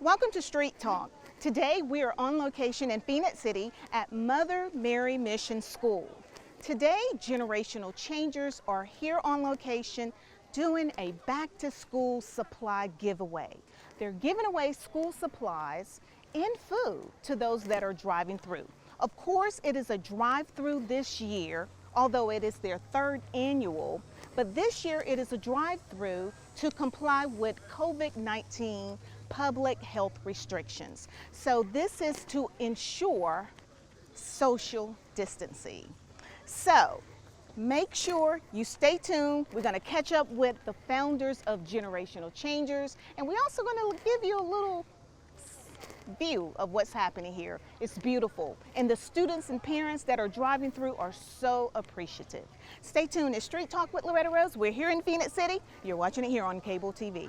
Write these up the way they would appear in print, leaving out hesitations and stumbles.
Welcome to Street Talk. Today we are on location in Phoenix City at Mother Mary Mission School. Today, generational changers are here on location doing a back-to-school supply giveaway. They're giving away school supplies and food to those that are driving through. Of course, it is a drive-through this year, although it is their third annual, but this year it is a drive-through to comply with COVID-19 public health restrictions. So this is to ensure social distancing. So make sure you stay tuned. We're going to catch up with the founders of Generational Changers, and we're also going to give you a little view of what's happening here. It's beautiful, and the students and parents that are driving through are so appreciative. Stay tuned. It's Street Talk with Loretta Rose. We're here in Phoenix City. You're watching it here on cable TV.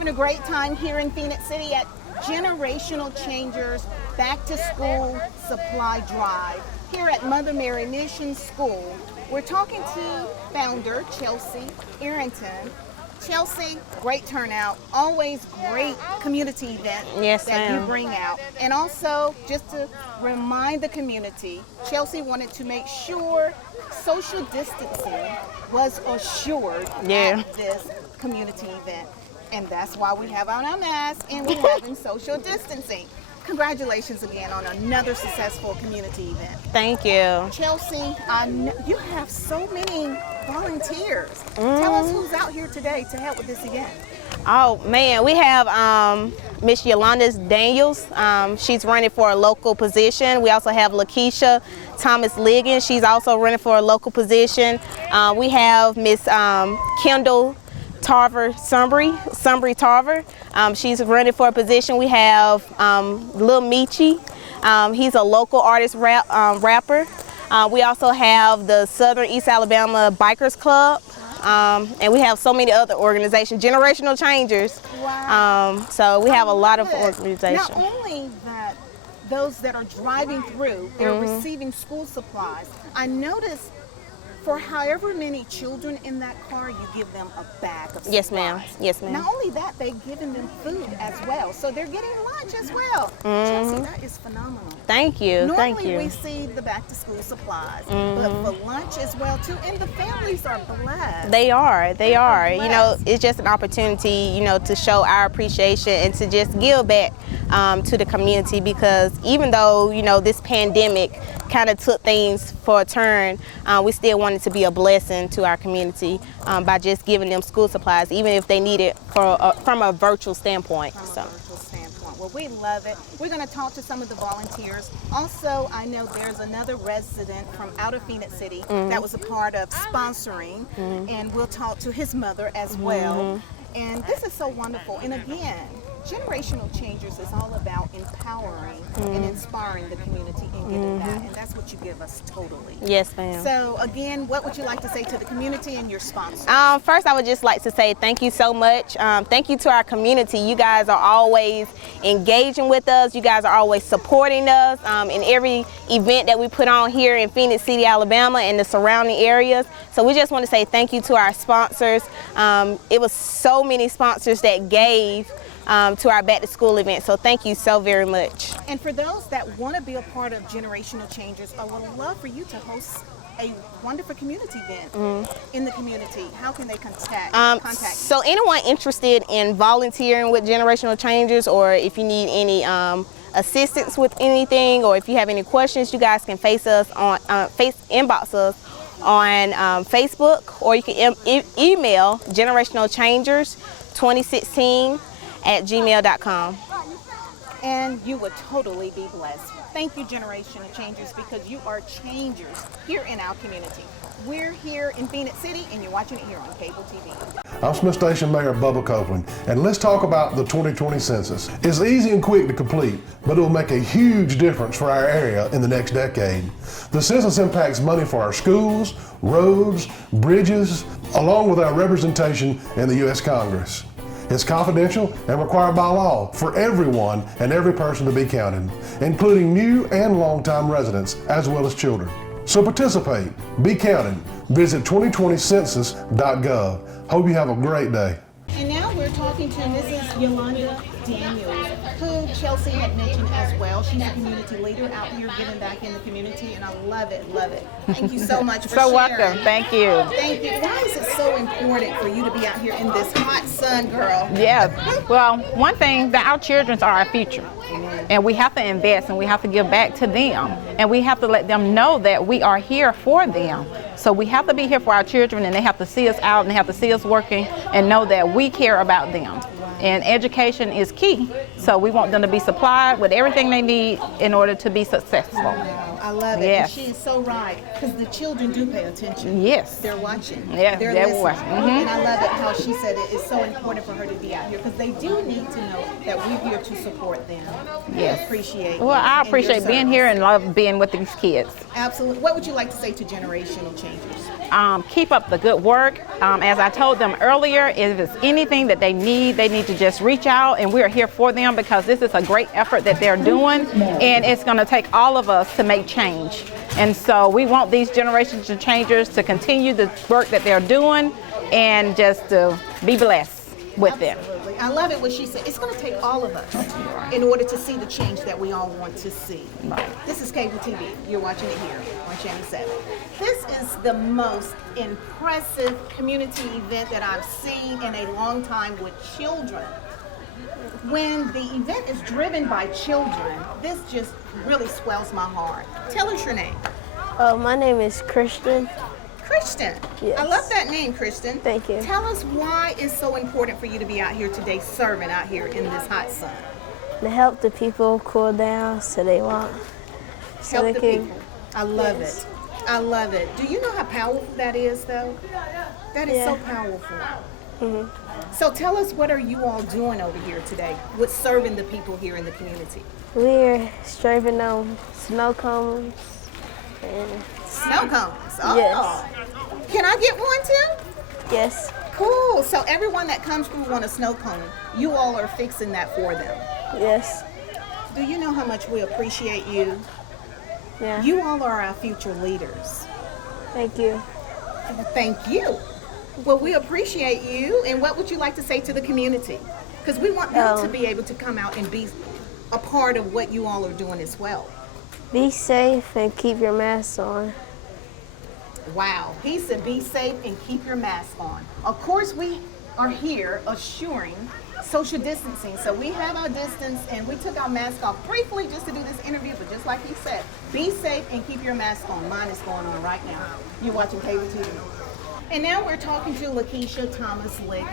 A great time here in Phoenix City at Generational Changers Back to School Supply Drive here at Mother Mary Mission School. We're talking to founder Chelsea Arrington. Chelsea, great turnout, always great community event that you bring out. And also, just to remind the community, Chelsea wanted to make sure social distancing was assured at this community event. And that's why we have on our masks and we're having social distancing. Congratulations again on another successful community event. Thank you. Chelsea, you have so many volunteers. Tell us who's out here today to help with this event. Oh man, we have Miss Yolanda Daniel. She's running for a local position. We also have Lakeisha Thomasiggins. She's also running for a local position. We have Miss Kendall Sombrey. She's running for a position. We have Lil Michi. He's a local artist rapper. We also have the Southern East Alabama Bikers Club. And we have so many other organizations, Generational Changers. Wow. So we have a lot of organizations. Not only that, those that are driving through, they're receiving school supplies. I noticed for however many children in that car, you give them a bag of supplies. Yes, ma'am. Yes, ma'am. Not only that, they've given them food as well. So they're getting lunch as well. Chelsea, that is phenomenal. Thank you. Normally we see the back to school supplies, but for lunch as well too. And the families are blessed. They are. They are. You know, it's just an opportunity, you know, to show our appreciation and to just give back to the community, because even though, you know, this pandemic kind of took things for a turn, we still wanted to be a blessing to our community by just giving them school supplies, even if they need it from a virtual standpoint. Well, we love it. We're going to talk to some of the volunteers. Also, I know there's another resident from out of Phoenix City that was a part of sponsoring, and we'll talk to his mother as well. And this is so wonderful. And again, Generational Changers is all about empowering and inspiring the community and giving back, and that's what you give us totally. Yes, ma'am. So again, what would you like to say to the community and your sponsors? First, I would just like to say thank you so much. Thank you to our community. You guys are always engaging with us. You guys are always supporting us in every event that we put on here in Phoenix City, Alabama, and the surrounding areas. So we just want to say thank you to our sponsors. It was so many sponsors that gave to our back to school event. So thank you so very much. And for those that want to be a part of Generational Changers, I would love for you to host a wonderful community event in the community. How can they contact you? So anyone interested in volunteering with Generational Changers, or if you need any assistance with anything, or if you have any questions, you guys can inbox us on Facebook, or you can email generationalchangers2016@gmail.com. And you would totally be blessed. Thank you, Generational Changers, because you are changers here in our community. We're here in Phoenix City, and you're watching it here on cable TV. I'm Smith Station Mayor Bubba Copeland, and let's talk about the 2020 census. It's easy and quick to complete, but it will make a huge difference for our area in the next decade. The census impacts money for our schools, roads, bridges, along with our representation in the U.S. Congress. It's confidential and required by law for everyone and every person to be counted, including new and longtime residents, as well as children. So participate, be counted, visit 2020census.gov. Hope you have a great day. And now we're talking to Mrs. Yolanda Daniel, who Chelsea had mentioned as well. She's a community leader out here giving back in the community, and I love it, love it. Thank you so much for sharing. Welcome. Thank you. Thank you. Why is it so important for you to be out here in this hot sun, girl? Yeah. Well, one thing, that our children are our future. And we have to invest and we have to give back to them. And we have to let them know that we are here for them. So we have to be here for our children, and they have to see us out and they have to see us working and know that we care about them. And education is key. So we want them to be supplied with everything they need in order to be successful. I love it. Yes. And she's so right, because the children do pay attention. Yes. They're watching. Yeah, they're they're listening. watching. And I love it how she said it is so important for her to be out here, because they do need to know that we're here to support them. Yes. I appreciate Well, I appreciate being here and love being with these kids. Absolutely. What would you like to say to generational changers? Keep up the good work. As I told them earlier, if it's anything that they need to just reach out, and we're here for them, because this is a great effort that they're doing, and it's going to take all of us to make change. And so we want these generational changers to continue the work that they're doing and just to be blessed with them. Absolutely. I love it what she said. It's going to take all of us in order to see the change that we all want to see. Right. This is Cable TV. You're watching it here on Channel 7. This is the most impressive community event that I've seen in a long time with children. When the event is driven by children, this just really swells my heart. Tell us your name. My name is Christian. Kristen. Yes. I love that name, Kristen. Thank you. Tell us why it's so important for you to be out here today, serving out here in this hot sun. To help the people cool down so they won't. Help they the can- people. I love Yes. it. I love it. Do you know how powerful that is, though? That is so Yeah. powerful. So tell us, what are you all doing over here today with serving the people here in the community? We're striping them snow cones. And Snow cones. Oh. Yes. Can I get one too? yes, Cool. So everyone that comes through on a snow cone, you all are fixing that for them. yes, Do you know how much we appreciate you? yeah. You all are our future leaders. Thank you. Thank you. Well, we appreciate you. And what would you like to say to the community? Because we want them to be able to come out and be a part of what you all are doing as well. Be safe and keep your mask on. Wow. He said be safe and keep your mask on. Of course, we are here assuring social distancing. So we have our distance, and we took our mask off briefly just to do this interview, but just like he said, be safe and keep your mask on. Mine is going on right now. You're watching Cable TV. And now we're talking to Lakeisha Thomasiggins.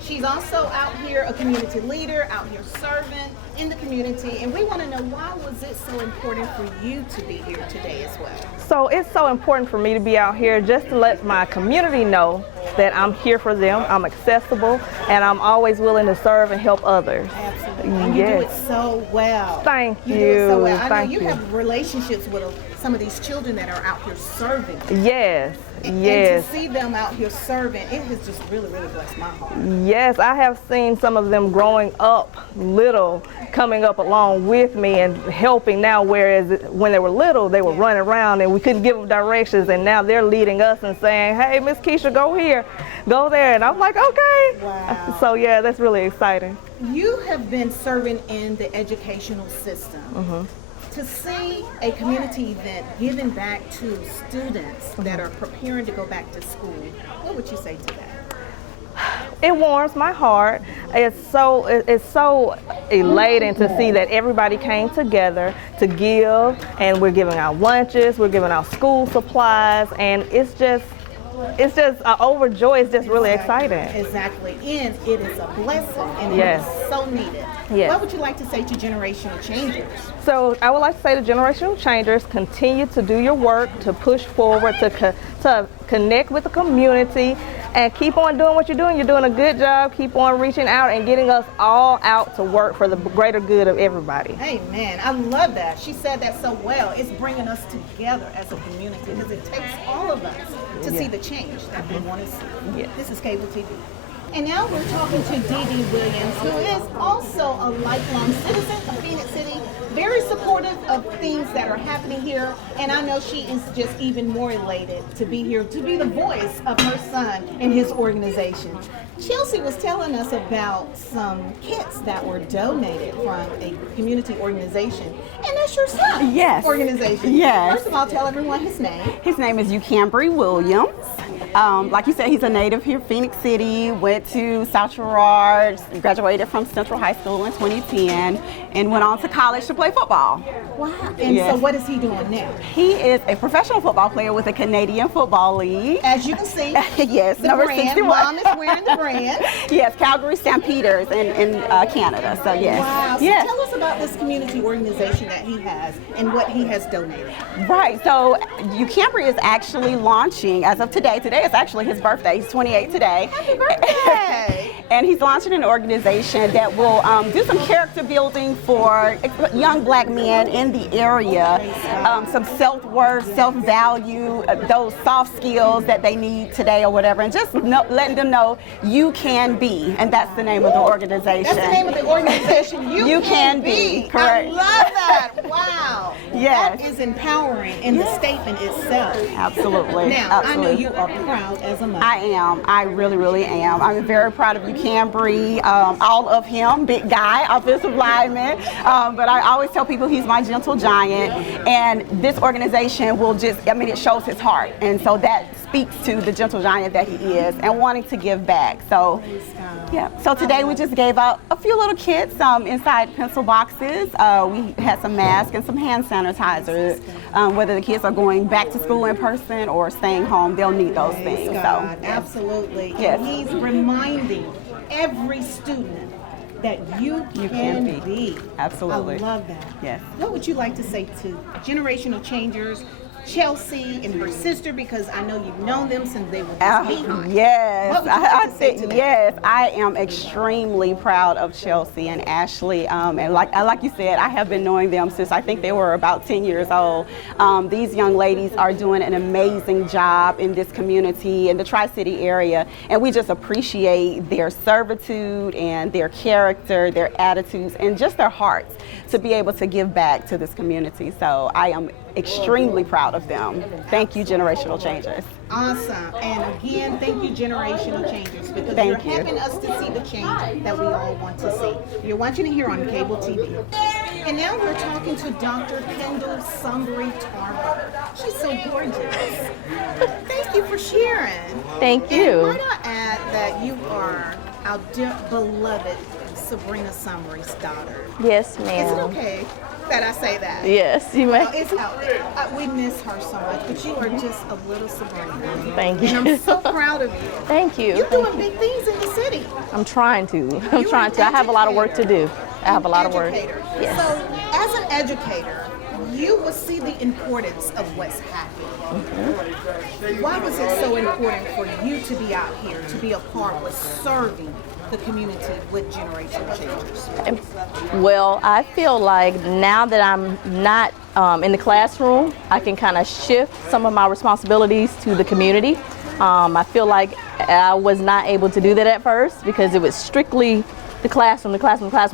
She's also out here, a community leader, out here serving in the community. And we want to know, why was it so important for you to be here today as well? So it's so important for me to be out here just to let my community know that I'm here for them, I'm accessible, and I'm always willing to serve and help others. Absolutely. And you do it so well. Thank You do it so you. well. I know Thank you you. have relationships with some of these children that are out here serving. Yes, And yes. to see them out here serving, it has just really, really blessed my heart. Yes, I have seen some of them growing up little, coming up along with me and helping now, whereas when they were little, they were running around and we couldn't give them directions, and now they're leading us and saying, hey, Miss Keisha, go here, go there, and I'm like, okay. Wow. So yeah, that's really exciting. You have been serving in the educational system. To see a community event giving back to students that are preparing to go back to school, what would you say to that? It warms my heart. It's so elating to see that everybody came together to give, and we're giving out lunches, we're giving out school supplies, and it's just overjoyed. It's just really exciting. Exactly. And it is a blessing, and Yes. it is so needed. Yes. What would you like to say to generational changers? So I would like to say to generational changers, continue to do your work, to push forward, to connect with the community, And keep on doing what you're doing. You're doing a good job. Keep on reaching out and getting us all out to work for the greater good of everybody. Amen. I love that. She said that so well. It's bringing us together as a community because it takes all of us to see the change that we want to see. Yes. This is Cable TV. And now we're talking to Dee Dee Williams, who is also a lifelong citizen of Phoenix City, very supportive of things that are happening here. And I know she is just even more elated to be here, to be the voice of her son and his organization. Chelsea was telling us about some kits that were donated from a community organization. And that's your son. Yes. Organization. Yes. First of all, tell everyone his name. His name is Yolanda Williams. Like you said, he's a native here, Phoenix City, went to South Girard, graduated from Central High School in 2010, and went on to college to play football. Wow. And Yes. so what is he doing now? He is a professional football player with the Canadian Football League. As you can see, Yes, the number brand. 61. Mom is wearing the brand. Yes, Calgary Stampeders in Canada. So yes. Wow. So Yes. tell us about this community organization that he has and what he has donated. Right, so UCambry is actually launching, as of today is actually his birthday, he's 28 today. Happy birthday! And he's launching an organization that will do some character building for young black men in the area, some self-worth, self-value, those soft skills that they need today or whatever, and just letting them know you can be, and that's the name of the organization. That's the name of the organization. You can be. Correct. I love that. Wow. Yes. That is empowering in the statement itself. Absolutely. Now, Absolutely. I know you are proud as a mother. I am. I really, really am. I'm very proud of UCambry, all of him, big guy, offensive lineman. But I always tell people he's my gentle giant. And this organization will it shows his heart. And so that speaks to the gentle giant that he is and wanting to give back. So, yeah. So today we just gave out a few little kits inside pencil boxes. We had some masks and some hand sanitizers. Whether the kids are going back to school in person or staying home, they'll need those things. God, So, absolutely. Yes. And he's reminding every student that you can be. Absolutely. I love that. Yes. What would you like to say to generational changers, Chelsea and her sister, because I know you've known them since they were just behind. Yes, What would you like to say to them? yes, I am extremely proud of Chelsea and Ashley. And like you said, I have been knowing them since I think they were about 10 years old. These young ladies are doing an amazing job in this community, in the Tri-City area, and we just appreciate their servitude and their character, their attitudes, and just their hearts to be able to give back to this community. So I am extremely proud of them. Thank you, Generational Changers. Awesome. And again, thank you, generational changers, because Thank you're you. helping us to see the change that we all want to see. You're watching it here on Cable TV. And now we're talking to Dr. Kendall Sombrey Tarver. She's so gorgeous. Thank you for sharing. Thank And you. might I add that you are our dear beloved Sabrina Sombrey's daughter. Yes, Is it ma'am. okay that I say that? Yes, you Well, may. it's out there. We miss her so much, but you are just a little Sabrina. Thank And you. I'm so proud of you. Thank you. You're doing big things in the city. I'm trying to. I'm You're trying an to. I have a lot of work to do. I have a lot of work. Educator. Yes. So, as an educator, you will see the importance of what's happening. Mm-hmm. Why was it so important for you to be out here, to be a part of serving the community with generational changers? Well, I feel like now that I'm not in the classroom, I can kind of shift some of my responsibilities to the community. I feel like I was not able to do that at first because it was strictly the classroom,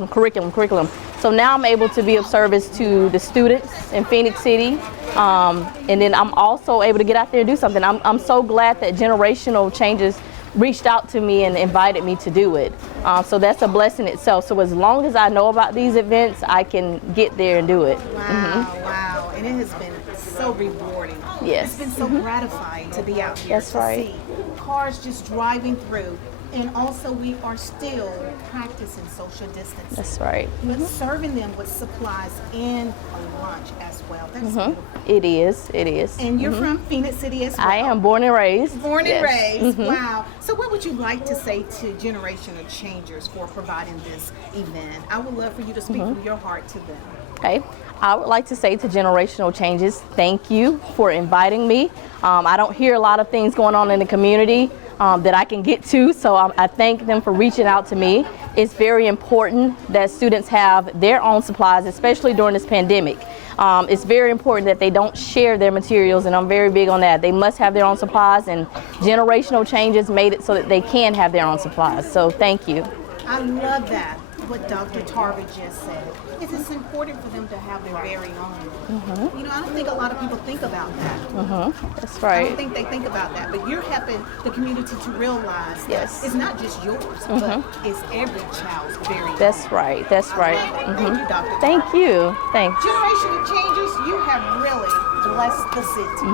curriculum. So now I'm able to be of service to the students in Phoenix City. And then I'm also able to get out there and do something. I'm so glad that Generational Changes reached out to me and invited me to do it. So that's a blessing itself. So as long as I know about these events, I can get there and do it. Wow, wow. And it has been so rewarding. Yes. It's been so gratifying to be out here That's to right. see cars just driving through. And also we are still practicing social distancing. That's right. But serving them with supplies and a lunch as well. That's beautiful. It is. And you're from Phoenix City as well. I am born and raised. Born and Yes. raised. Wow. So what would you like to say to generational changers for providing this event? I would love for you to speak from your heart to them. Okay. I would like to say to Generational Changes, thank you for inviting me. I don't hear a lot of things going on in the community, that I can get to, so I thank them for reaching out to me. It's very important that students have their own supplies, especially during this pandemic. It's very important that they don't share their materials, and I'm very big on that. They must have their own supplies, and generational changes made it so that they can have their own supplies. So thank you. I love that, what Dr. Tarver just said. It's important for them to have their very own. You know, I don't think a lot of people think about that. That's I right. don't think they think about that, but you're helping the community to realize that Yes. it's not just yours, but it's every child's very That's own. right. That's right. Thank you, Dr. Thank Tarver. you. Thanks. Generational changes, you have really blessed the city.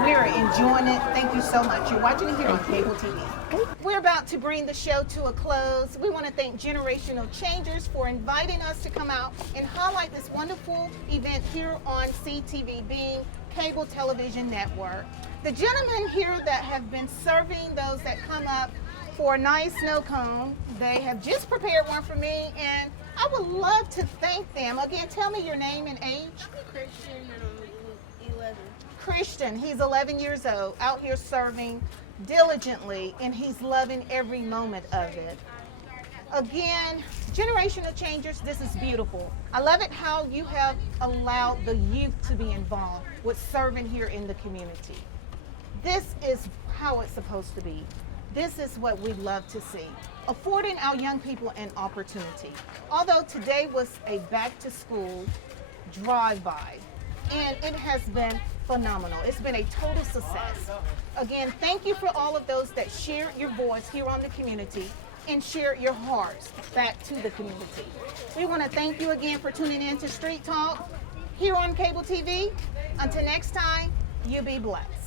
We're enjoying it. Thank you so much. You're watching it here on cable TV. We're about to bring the show to a close. We want to thank Generational Changers for inviting us to come out and highlight this wonderful event here on CTV, being Cable Television Network. The gentlemen here that have been serving those that come up for a nice snow cone, they have just prepared one for me, and I would love to thank them. Again, tell me your name and age. Christian, and I'm 11. Christian, he's 11 years old, out here serving diligently, and he's loving every moment of it. Again, Generational Changers, this is beautiful. I love it how you have allowed the youth to be involved with serving here in the community. This is how it's supposed to be. This is what we love to see, affording our young people an opportunity. Although today was a back to school drive-by, and it has been phenomenal. It's been a total success. Again, thank you for all of those that share your voice here on the community and share your hearts back to the community. We want to thank you again for tuning in to Street Talk here on Cable TV. Until next time, you be blessed.